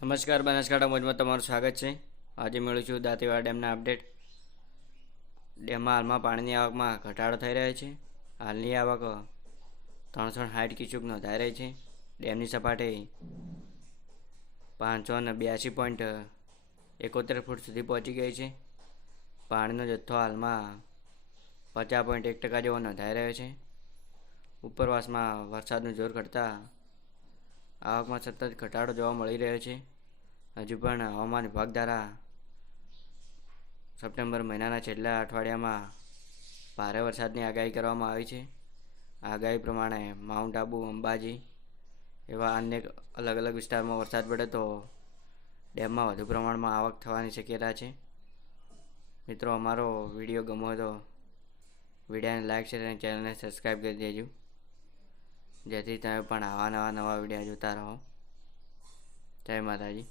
નમસ્કાર, બનાસકાંઠા મોજમાં તમારું સ્વાગત છે. આજે મેળવું છું દાંતીવાડા ડેમના અપડેટ. ડેમમાં હાલમાં પાણીની આવકમાં ઘટાડો થઈ રહ્યો છે. હાલની આવક 360 ક્યુસેક નોંધાઈ રહી છે. ડેમની સપાટી 582.71 ફૂટ સુધી પહોંચી ગઈ છે. પાણીનો જથ્થો હાલમાં 50.1% જેવો નોંધાઈ રહ્યો છે. ઉપરવાસમાં વરસાદનું જોર ઘટતા આવકમાં સતત ઘટાડો જોવા મળી રહ્યો છે. હજુ પણ હવામાન વિભાગ દ્વારા સપ્ટેમ્બર મહિનાના છેલ્લા અઠવાડિયામાં ભારે વરસાદની આગાહી કરવામાં આવી છે. આગાહી પ્રમાણે માઉન્ટ આબુ, અંબાજી એવા અન્ય અલગ અલગ વિસ્તારમાં વરસાદ પડે તો ડેમમાં વધુ પ્રમાણમાં આવક થવાની શક્યતા છે. મિત્રો, અમારો વિડીયો ગમ્યો તો વિડીયોને લાઈક, શેર અને ચેનલને સબસ્ક્રાઈબ કરી દેજો, જેથી તમે પણ આવા નવા વિડીયો જોતા રહો. જય માતાજી.